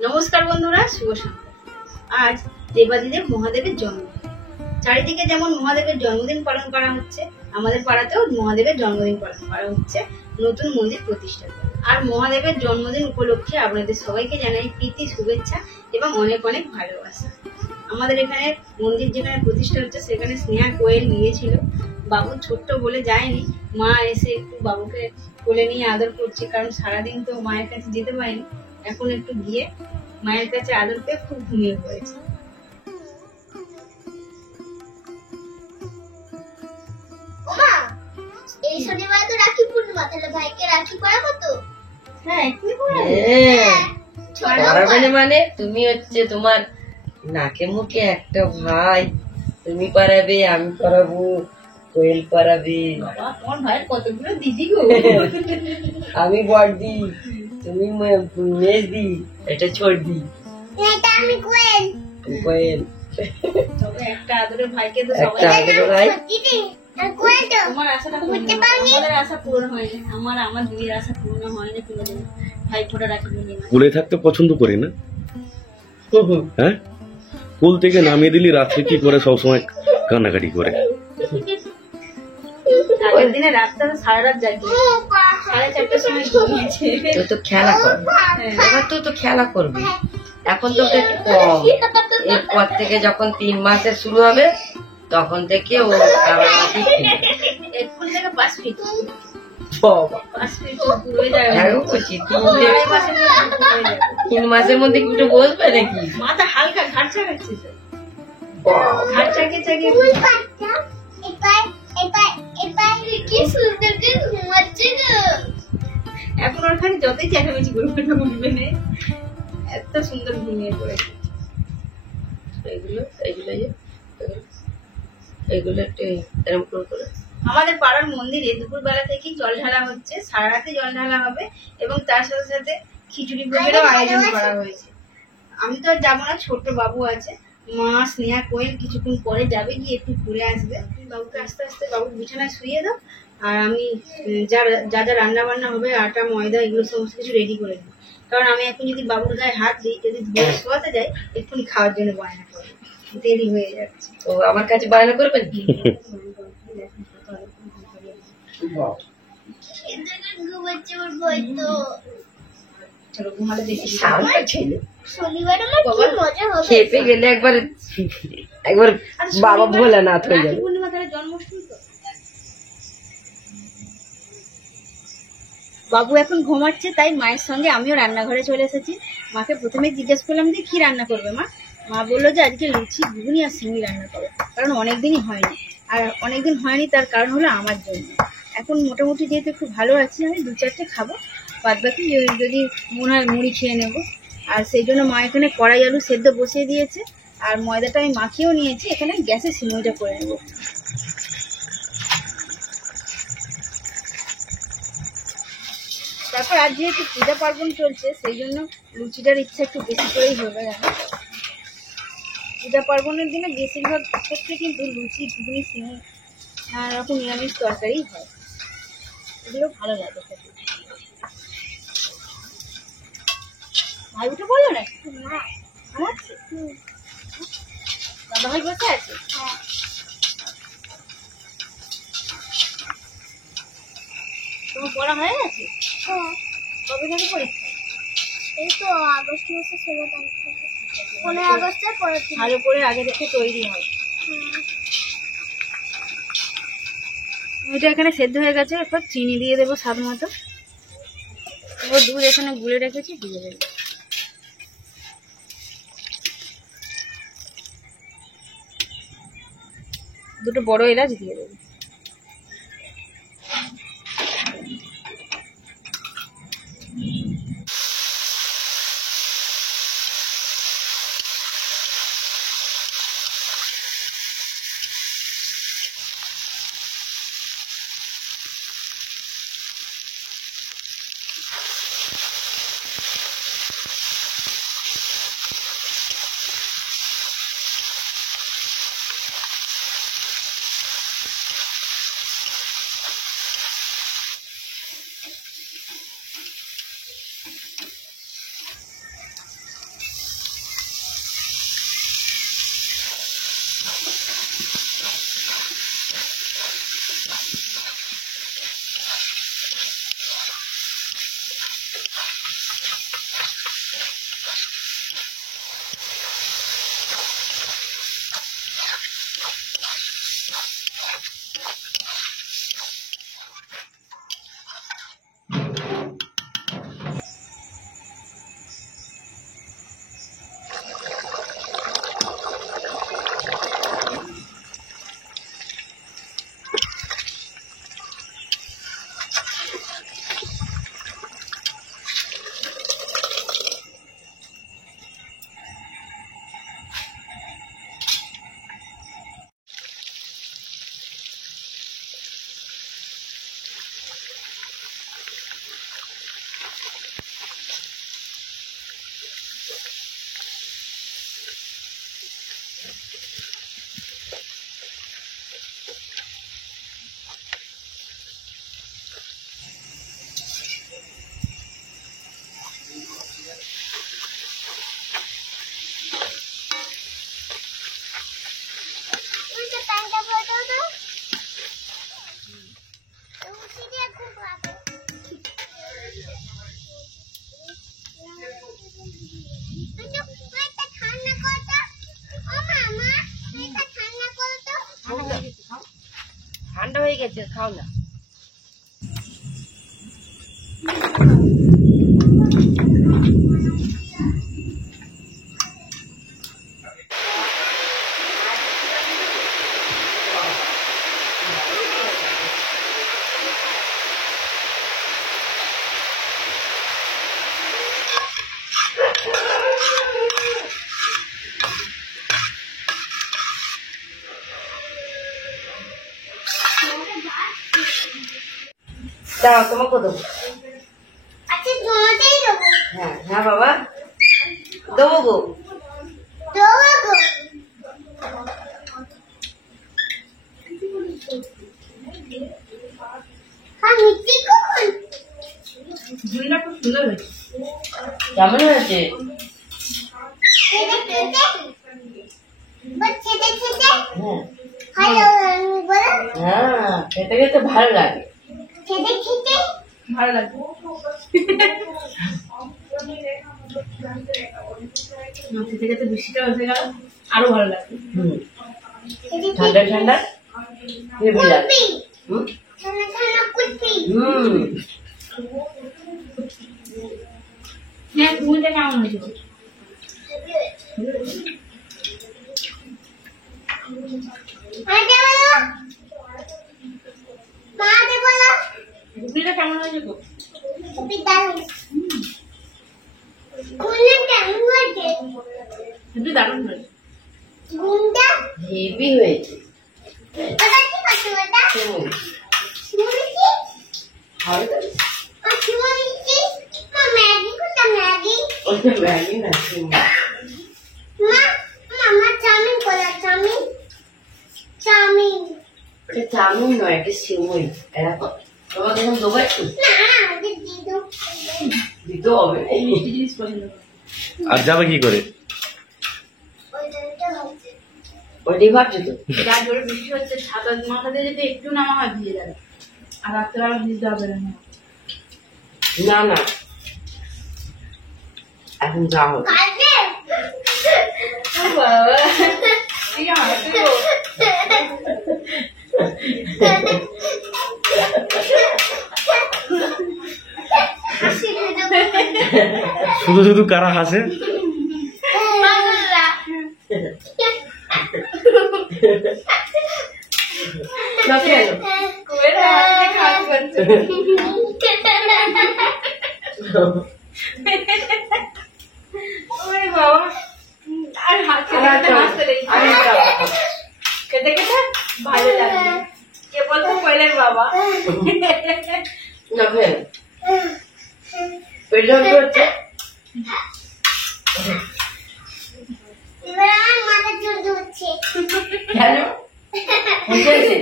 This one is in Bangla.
নমস্কার বন্ধুরা, শুভ সন্ধ্যা। আজ দেবাদিদেব মহাদেবের জন্মদিন। চারিদিকে যেমন মহাদেবের জন্মদিন পালন করা হচ্ছে, আমাদের পাড়াতেও মহাদেবের জন্মদিন পালন করা হচ্ছে নতুন মন্দির প্রতিষ্ঠা করে। আর মহাদেবের জন্মদিন উপলক্ষে আপনাদের সবাইকে জানাই প্রীতি, শুভেচ্ছা এবং অনেক অনেক ভালোবাসা। আমাদের এখানে মন্দির যেখানে প্রতিষ্ঠা হচ্ছে সেখানে স্নেহা কোয়েল গিয়েছিল। বাবু ছোট্ট বলে যায়নি, মা এসে একটু বাবুকে কোলে নিয়ে আদর করছে, কারণ সারাদিন তো মায়ের কাছে যেতে পারেনি। এখন একটু গিয়ে মায়ের কাছে আদর পেয়ে খুব ঘুমিয়ে পড়েছে। এই শনিবার তো রাখি পূর্ণিমা, তাহলে ভাইকে রাখি পরাবো তো? হ্যাঁ, এক্ষুনি পরাবে। মানে তুমি হচ্ছে তোমার নাকে মুখে একটা ভাই, তুমি পারাবে, আমি পারাবো, কোয়েল পারাবে। বাবা, তোমার ভাইয়ের কতগুলো দিদি গো। আমি বড়দি, তুমি মেজদি, এটা ছোটদি, এটা আমি কোয়েল। কোয়েল। তবে একটা আদরের ভাইকে তো একটা সবাই। আদরের ভাই। দিদি আর কোয়েল তো তোমার আশাটা পূর্ণ হয়নি, আমাদের আশা পূরণ হয়নি, আমার দিদির আশা পূর্ণ হয়নি কোনোদিন। ভাই ফোটা রাখি পূর্ণিমা। কোলে থাকতে পছন্দ করে না? হ্যাঁ, কোল থেকে নামিয়ে দিলি রাত্রে কি করে সবসময় কান্নাকাটি করে? আগের দিনে রাতটা সারা রাত জাগি, 4:30টার সময় ঘুমিয়েছে। তুই তো খেলা করবি, এবার তুই তো খেলা করবি। এখন তো ওটা একটু কম, এরপর থেকে যখন 3 মাসের শুরু হবে তখন থেকে ও এখন থেকে 5 ফিট, বাবা 5 ফিট ঘুরে যায়। হ্যাঁ বলছি, 2.5 মাসের মধ্যে ঘুরে যাবে। 3 মাসের মধ্যে কি একটু বলবে নাকি? মাথা হালকা ঘাট চাকাচ্ছে তো, বাবা, ঘাট চাকিয়ে চাকিয়ে। কি সুন্দর করে ঘুমাচ্ছে গো। এখন ওর খালি যতই চেঁচামেচি করবে না উঠবে না, এত সুন্দর ঘুমিয়ে পড়েছে। এগুলো এগুলো এগুলো একটু এরকম করে আমাদের পাড়ার মন্দিরে দুপুরবেলা থেকেই জল ঢালা হচ্ছে, সারা রাতে জল ঢালা হবে এবং তার সাথে সাথে খিচুড়ি ভোগেরও আয়োজন করা হয়েছে। আমি তো আর যাবো না, ছোট্ট বাবু আছে। মা স্নেহা কোয়েল কিছুক্ষণ পরে যাবে, গিয়ে একটু ঘুরে আসবে। বাবুকে আস্তে আস্তে বাবুর বিছানায় শুয়ে দাও, আর আমি যা যা রান্না বান্না হবে, আটা ময়দা এগুলো সমস্ত কিছু রেডি করে দিই। কারণ আমি এখন যদি বাবুর গায়ে হাত দিই, যদি ধরে শোয়াতে যাই, এক্ষুনি খাওয়ার জন্য বায়না করবে, দেরি হয়ে যাচ্ছে। ও আমার কাছে বায়না করবেন কি? ঘুমাচ্ছে ওর ভয় তো। চলো ঘুমালে দেখি। শান্ত ছিল, শনিবার আমার কি মজা হবে। খেপে গেলে একবার বাবা ভোলানাথ হয়ে যাবে। পূর্ণিমা তাহলে জন্মাষ্টমী তো। বাবু এখন ঘুমাচ্ছে, তাই মায়ের সঙ্গে আমিও রান্নাঘরে চলে এসেছি। মাকে প্রথমে জিজ্ঞেস করলাম যে কি রান্না করবে মা। মা বললো যে আজকে লুচি, ঘুগনি আর সিঙ্গি রান্না করবে, কারণ অনেকদিনই হয়নি। আর অনেকদিন হয়নি তার কারণ হলো আমার জন্য। এখন মোটামুটি যেহেতু একটু ভালো আছি, আমি 2-4টে খাবো, বাদ বাকি যদি মনে হয় মুড়ি খেয়ে নেবো। আর সেই জন্য মা এখানে কড়াই আলু সেদ্ধ বসিয়ে দিয়েছে, আর ময়দাটা আমি মাখিয়েও নিয়েছি। এখানে গ্যাসে সিমুইটা করে নেবো। তারপর আজ যেহেতু পূজা পার্বণ চলছে, সেই জন্য লুচিটার ইচ্ছা একটু বেশি করেই হবে। পূজা পার্বণের দিনে বেশিরভাগ ক্ষেত্রে কিন্তু লুচি, ঘুগনি, সিমুই, নানা রকম নিরামিষ তরকারি হয়, এগুলো ভালো লাগে খেতে। ভাই উঠে বললো না ঘুমাচ্ছে? দাদা ভাই বসে আছে? তোমার পড়া হয়ে গেছে? কবে থেকে পরীক্ষা? এই তো আগস্ট মাসে 16 তারিখ থেকে 15 আগস্টে পড়াচ্ছি। ভালো করে আগে থেকে তৈরি হয়। এটা এখানে সেদ্ধ হয়ে গেছে, এরপর চিনি দিয়ে দেবো স্বাদ মতো। ও দুধ এখানে গুলে রেখেছি, দিয়ে দেবো। দুটো বড় এলাচ দিয়ে দেবো। উল্টে প্যান্টটা পরে দাও তো উঠে দিয়ে খুব ভালো পেটটা ঠান্ডা করতো ও মামা পেটটা ঠান্ডা করতো ঠান্ডা হয়ে গেছে, খাও না। দাও তোমাকে দেবো। আচ্ছা তোমাতেই দেবো হ্যাঁ হ্যাঁ বাবা, দেবো গো। দেবো গো হ্যাঁ মিষ্টি কখন ঝুড়িটা খুব সুন্দর হয়েছে। কেমন হয়েছে? খেতে খেতে খেতে খেতে হ্যাঁ ভালো বলো হ্যাঁ, খেতে খেতে ভালো লাগে। খেতে খেতে ভালো লাগবে। খেতে খেতে বৃষ্টিটা এসে গেল, আরো ভালো লাগবে। খেতে ঠান্ডা ঠান্ডা হেভি লাগে। কুলপি হুম ঠান্ডা ঠান্ডা কুলপি হুম। হ্যাঁ, ঘুমটা কেমন হয়েছে? আরে বলো মাকে বলো ঘুগনিটা কেমন হয়েছে গো? কুলপি দারুন কুলপি কেমন হয়েছে কিন্তু দারুণ হয়েছে। গুন্ডা হেভি হয়েছে। ওটা কি করছো ওটা হুম, মুরগি ভালো লাগে। আর কি মুরগি মা ম্যাগি কোথা ম্যাগি ওটা ম্যাগি না, সিঙ্গারা। মা মামা চাউমিন কোথা চাউমিন চাউমিন এটা চাউমিন নয়, এটা সিউই। এরকম তোমাকে এখন দেবো একটু, না আগে দিদু দিতে হবে। মিষ্টি জিনিস পছন্দ করে। আর যাবে কি করে? ওইটা হচ্ছে ওইটাই ভাবছি তো। যা জোরে বৃষ্টি হচ্ছে, ছাতা মাথা দিয়ে যদি একটু নামা হয় ভিজে যাবে। আর রাত্রেবেলা ভিজতে হবে না। না না, এখন যা হবে। কালকে বাবা ঠিক আছে, তুই বল। হাসি দেবো শুধু শুধু কারা হাসে? মামা না কেন? কুয়ের হাতে কাজ করছে। ওরে বাবা, আর হাসতে নেই। খেতে খেতে ভালো লাগবে। কে বলতো কোয়েলের বাবা? না কেন? পেট যন্ত্রণা হচ্ছে? এবার আমার মাথা চলতে হচ্ছে কেন? বুঝেছি।